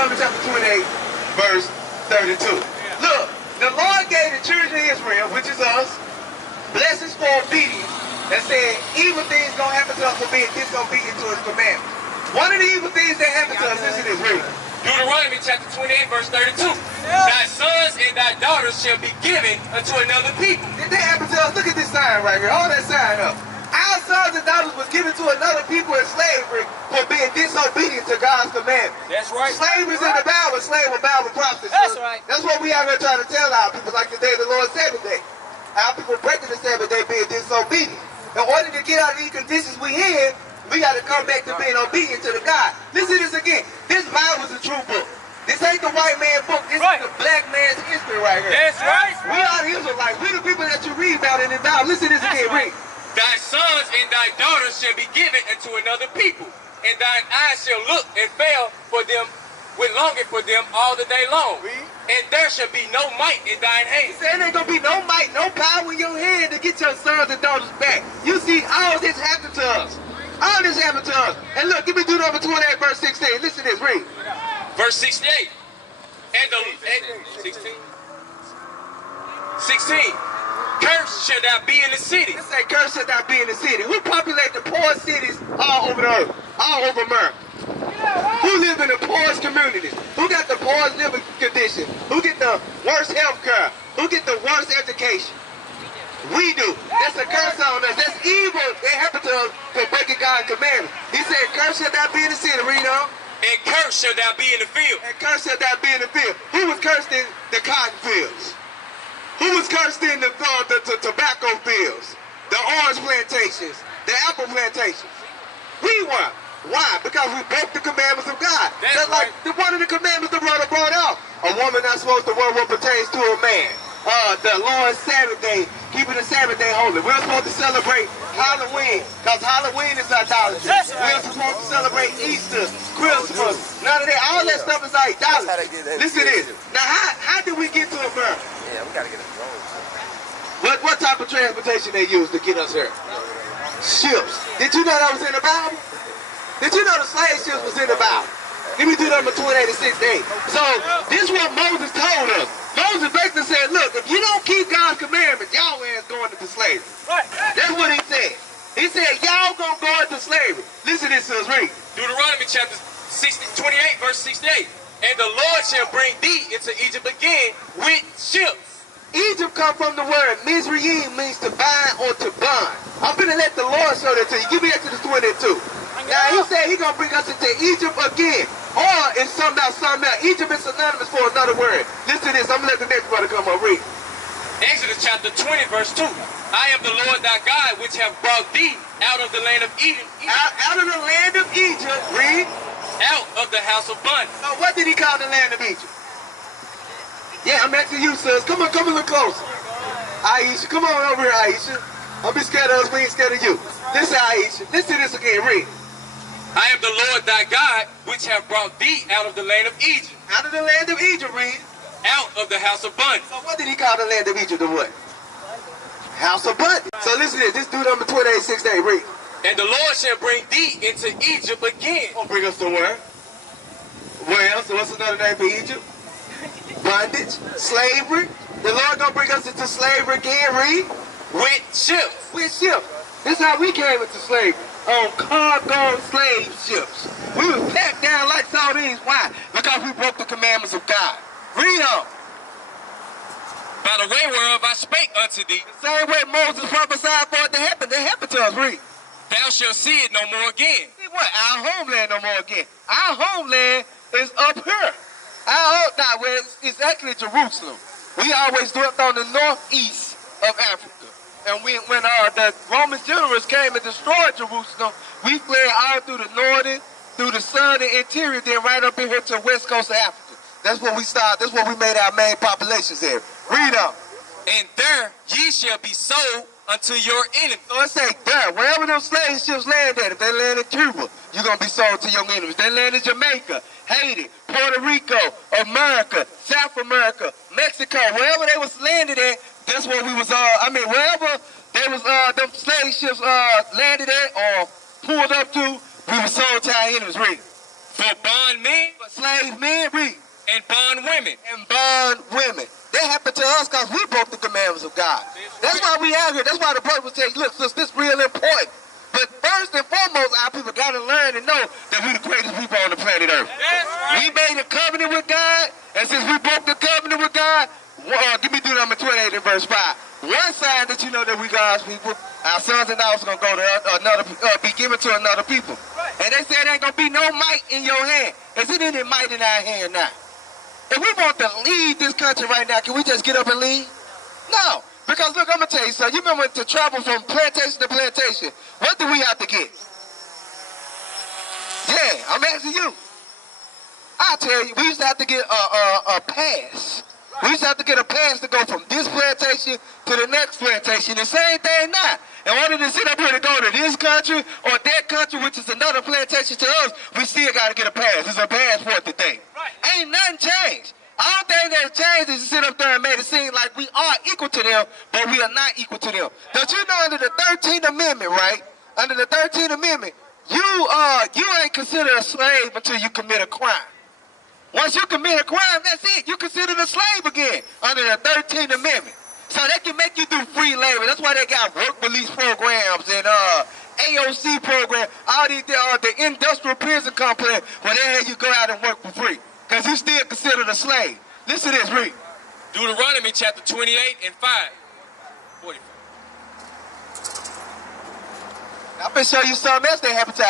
Deuteronomy chapter 28, verse 32. Look, the Lord gave the children of Israel, which is us, blessings for obedience, and said evil things gonna happen to us for being disobedient to his commandments. One of the evil things that happen to us, listen to this, read. Deuteronomy chapter 28, verse 32. Thy sons and thy daughters shall be given unto another people. Did that happen to us? Look at this sign right here. Hold that sign up. Our sons and daughters was given to another people in slavery for being disobedient to God's commandments. That's right. Slavery's in the Bible. Slave will Bible prophets. That's right. That's what we out here trying to tell our people, like the day of the Lord's Sabbath day. Our people breaking the Sabbath day being disobedient. In order to get out of these conditions we in, we got to come back to being obedient to the God. Listen to this again. This Bible is a true book. This ain't the white man book. This is the black man's history right here. That's right. We are the Israelites. We the people that you read about in the Bible. Listen to this again. Read. Thy sons and thy daughters shall be given unto another people, and thine eyes shall look and fail for them with longing for them all the day long. And there shall be no might in thine hand. He said there ain't gonna be no might, no power in your hand to get your sons and daughters back. You see, all this happened to us. All this happened to us. And look, give me Deuteronomy 28, verse 16. Listen to this, read. Verse 68. And the 16. 16. Cursed shall thou be in the city. It say, cursed shall thou be in the city. Who populate the poor cities all over the earth? All over America? Who live in the poorest communities? Who got the poorest living conditions? Who get the worst health care? Who get the worst education? We do. That's a curse on us. That's evil. It happened to us for breaking God's commandments. He said, cursed shall thou be in the city. Read on. And cursed shall thou be in the field. And cursed shall thou be in the field. Who was cursed in the cotton fields? Who was cursed in the tobacco fields? The orange plantations? The apple plantations? We were. Why? Because we broke the commandments of God. That's like one of the commandments the brother brought out. A woman not supposed to wear what pertains to a man. The Lord's Sabbath day, keeping the Sabbath day holy. We're supposed to celebrate Halloween, because Halloween is idolatry. We're supposed to celebrate Easter, Christmas, none of that. All that stuff is idolatry. Listen to this. Now, how did we get to America? Yeah, we gotta get a drone. What type of transportation they use to get us here? Ships. Did you know that was in the Bible? Did you know the slave ships was in the Bible? Let me do number 28 and 68. So, this is what Moses told us. Moses basically said, look, if you don't keep God's commandments, y'all ass going into slavery. That's what he said. He said, y'all gonna go into slavery. Listen to this, read. Deuteronomy chapter 28, verse 68. And the Lord shall bring thee into Egypt again with ships. Egypt come from the word Mizraim, means to bind or to bond. I'm gonna let the Lord show that to you. Give me Exodus 22. Now he said he gonna bring us into Egypt again. Or it's something else. Egypt is synonymous for another word. Listen to this. I'm gonna let the next brother come up. Read. Exodus chapter 20, verse 2. I am the Lord thy God, which have brought thee out of the land of Eden. Out of the land of Egypt. Read. Out of the house of bondage. So what did he call the land of Egypt? Yeah, I'm asking you, sis. Come on, come a little closer. Aisha, come on over here, Aisha. Don't be scared of us. We ain't scared of you. Listen, Aisha. Listen to this again. Read. I am the Lord thy God, which have brought thee out of the land of Egypt. Out of the land of Egypt, read. Out of the house of bondage. So what did he call the land of Egypt? The what? House of bondage. So listen to this. This dude number 28, 6 day, read. And the Lord shall bring thee into Egypt again. Gonna bring us to where? Well, so what's another name for Egypt? Bondage, slavery. The Lord gonna bring us into slavery again, read. With ships. With ships. This is how we came into slavery. On cargo slave ships. We was packed down like sardines. Why? Because we broke the commandments of God. Read on. By the way whereof I spake unto thee. The same way Moses prophesied for it to happen. That happened to us. Read. Thou shalt see it no more again. See what? Our homeland no more again. Our homeland is up here. It's actually Jerusalem. We always dwelt on the northeast of Africa. And when the Roman generals came and destroyed Jerusalem, we fled all through the northern, through the southern interior, then right up in here to the west coast of Africa. That's where we started. That's where we made our main populations there. Read on. And there ye shall be sold unto your enemies. So it say there, wherever those slave ships land at, if they land in Cuba, you're going to be sold to your enemies. They land in Jamaica, Haiti, Puerto Rico, America, South America, Mexico, wherever they was landed at, that's where we was, wherever they was, them slave ships landed at or pulled up to, we were sold to our enemies. Read. For bondmen, for slave men, read, and bondwomen. and bond women. They happen to us because we broke the commandments of God. That's why we out here. That's why the brother was saying, look, sis, this is real important. But first and foremost, our people got to learn and know that we're the greatest people on the planet Earth. We made a covenant with God, and since we broke the covenant with God, give me Deuteronomy 28 and verse 5. One sign that you know that we God's people, our sons and daughters going to go to another, be given to another people. And they said there ain't going to be no might in your hand. Is it any might in our hand now? If we want to lead this country right now, can we just get up and leave? No. Because look, I'm going to tell you something. You remember to travel from plantation to plantation, what do we have to get? Yeah, I'm asking you. I tell you, we used to have to get a pass. We used to have to get a pass to go from this plantation to the next plantation. The same thing now. In order to sit up here to go to this country or that country, which is another plantation to us, we still got to get a pass. It's a passport today. Ain't nothing changed. All thing that changed is to sit up there and made it seem like we are equal to them, but we are not equal to them. Don't you know under the 13th Amendment, right? Under the 13th Amendment, you ain't considered a slave until you commit a crime. Once you commit a crime, that's it. You considered a slave again under the 13th Amendment. So they can make you do free labor. That's why they got work release programs and AOC program, all these the industrial prison complex where they have you go out and work for free. Because you still considered a slave. Listen to this, read. Deuteronomy chapter 28 and 5. 45. I'm going to show you something else that happened to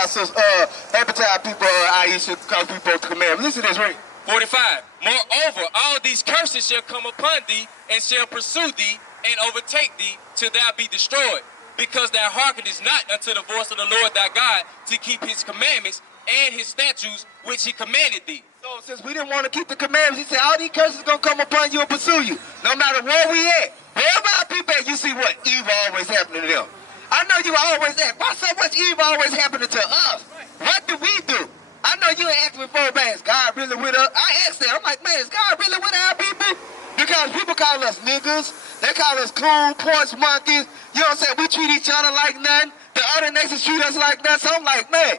our people, IUIC, because we broke the commandment. Listen to this, read. 45. Moreover, all these curses shall come upon thee, and shall pursue thee, and overtake thee, till thou be destroyed, because thou hearkenest not unto the voice of the Lord thy God, to keep his commandments and his statutes, which he commanded thee. So since we didn't want to keep the commandments, he said all these curses going to come upon you and pursue you, no matter where we at. Wherever our people at, you see what evil always happening to them. I know you always ask, why so much evil always happening to us? What do we do? I know you asked me before, man, is God really with us? I asked that. I'm like, man, is God really with our people? Because people call us niggas. They call us coon, porch monkeys. You know what I'm saying? We treat each other like nothing. The other nations treat us like nothing. So I'm like, man,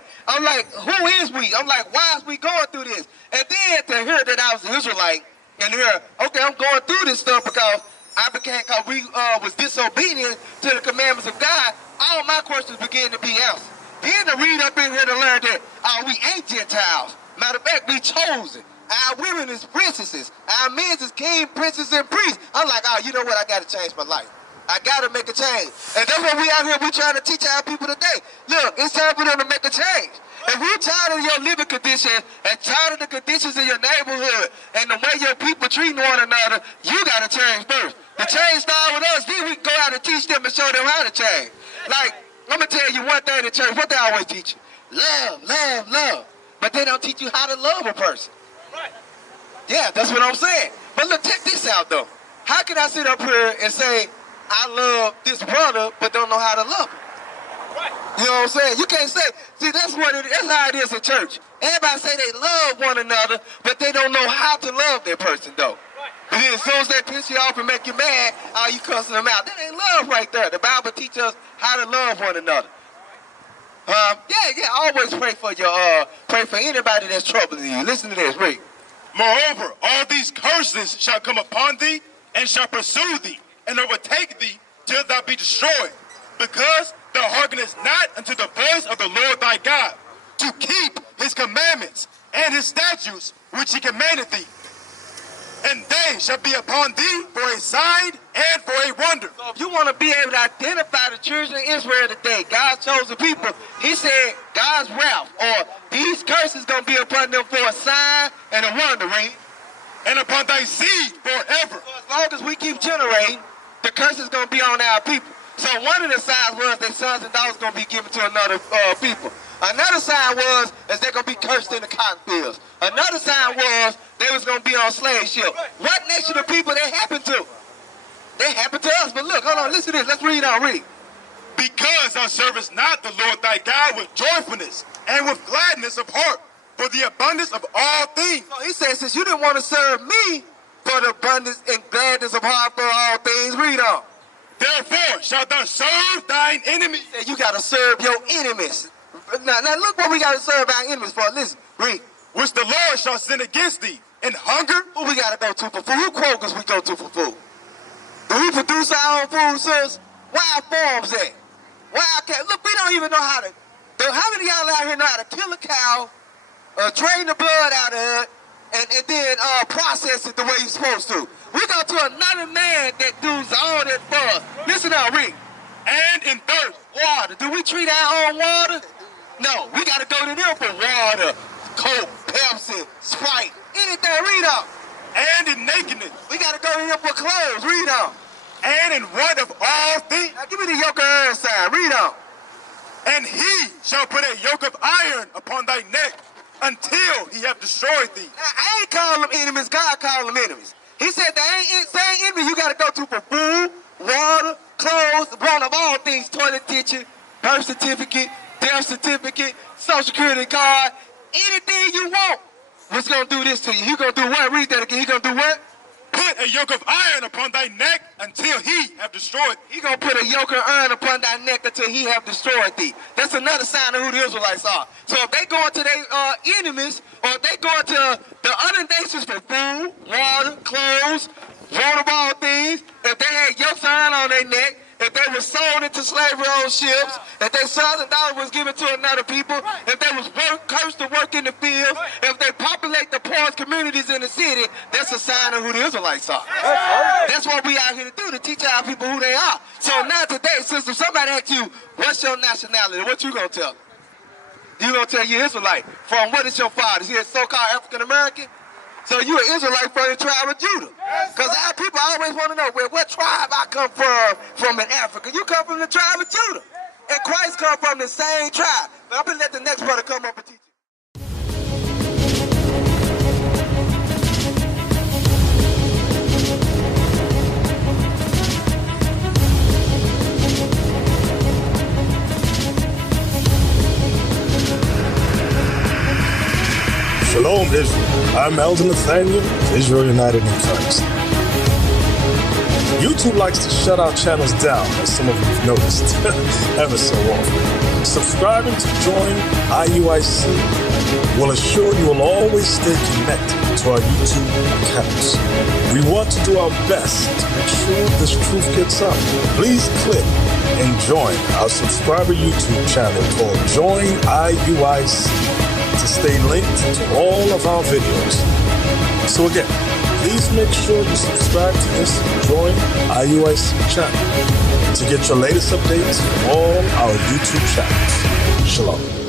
who is we? I'm like, why is we going through this? And then to hear that I was an Israelite and hear, okay, I'm going through this stuff because we was disobedient to the commandments of God, all my questions began to be answered. Then to read up in here to learn that we ain't Gentiles. Matter of fact, we chosen. Our women is princesses. Our men is king, princes, and priests. I'm like, you know what? I got to change my life. I got to make a change. And that's what we out here, we trying to teach our people today. Look, it's time for them to make a change. If you're tired of your living conditions and tired of the conditions in your neighborhood and the way your people treat one another, you got to change first. The change starts with us. Then we can go out and teach them and show them how to change. Like, I'm going to tell you one thing in church. What they always teach you? Love, love, love. But they don't teach you how to love a person. Yeah, that's what I'm saying. But look, check this out, though. How can I sit up here and say, I love this brother, but don't know how to love him? You know what I'm saying? You can't say, see, that's how it is in church. Everybody say they love one another, but they don't know how to love that person, though. And then as soon as they piss you off and make you mad, you cussing them out. That ain't love right there. The Bible teaches us how to love one another. Always pray for anybody that's troubling you. Listen to this, read. Moreover, all these curses shall come upon thee, and shall pursue thee, and overtake thee, till thou be destroyed, because thou hearkenest not unto the voice of the Lord thy God, to keep his commandments and his statutes which he commanded thee. And they shall be upon thee for a sign and for a wonder. So if you want to be able to identify the children of Israel today, God's chosen people, he said God's wrath, or these curses going to be upon them for a sign and a wonder, right? And upon thy seed forever. So as long as we keep generating, the curse is going to be on our people. So one of the signs was that sons and daughters going to be given to another people. Another sign was that they're going to be cursed in the cotton fields. Another sign was they was going to be on slave ship. What nation of people that happened to? They happened to us. But look, hold on, listen to this. Let's read on, read. Because thou servest not the Lord thy God with joyfulness and with gladness of heart, for the abundance of all things. So he says, since you didn't want to serve me for the abundance and gladness of heart for all things, read on. Therefore shalt thou serve thine enemies. You got to serve your enemies. Now look what we got to serve our enemies for. Listen, read. which the Lord shall send against thee, and hunger. Who we gotta go to for food? Who Kroger's we go to for food? Do we produce our own food, sis? Where our farms at? Where our cows? Look, we don't even know how to. How many of y'all out here know how to kill a cow, drain the blood out of it, and then process it the way you're supposed to? We go to another man that does all that for us. Listen now, read. And in thirst. Water. Do we treat our own water? No, we gotta go to them for water, Coke, Pepsi, Sprite, anything. Read on. And in nakedness. We gotta go to them for clothes. Read on. And in want of all things. Now give me the yoke of iron sign. Read on. And he shall put a yoke of iron upon thy neck until he have destroyed thee. Now, I ain't calling them enemies. God called them enemies. He said they ain't same enemy you gotta go to for food, water, clothes, one of all things, toilet tissue, birth certificate, death certificate, social security card, anything you want. What's gonna do this to you? He gonna do what? Read that again. He gonna do what? Put a yoke of iron upon thy neck until he have destroyed thee. He gonna put a yoke of iron upon thy neck until he have destroyed thee. That's another sign of who the Israelites are. So if they go into their enemies, or if they go into the other nations for food, water, clothes, one of all things, if they had yokes of iron on their neck, if they were sold into slavery on ships, if their sons and daughters was given to another people, if they was cursed to work in the fields, if they populate the poorest communities in the city, that's a sign of who the Israelites are. That's what we out here to do, to teach our people who they are. So now today, sister, somebody asks you, what's your nationality? What you gonna tell them? You gonna tell you Israelite. From what is your father? Is he a so-called African American? So you an Israelite from the tribe of Judah. Because our people always want to know, well, what tribe I come from in Africa. You come from the tribe of Judah. And Christ come from the same tribe. But I'm going to let the next brother come up and teach you. Shalom, Israel. I'm Elder Nathaniel of Israel United in Christ. YouTube likes to shut our channels down, as some of you have noticed, ever so often. Subscribing to join IUIC will assure you will always stay connected to our YouTube accounts. We want to do our best to make sure this truth gets out. Please click and join our subscriber YouTube channel called Join IUIC to stay linked to all of our videos. So again, please make sure you subscribe to this Join IUIC channel to get your latest updates from all our YouTube channels. Shalom.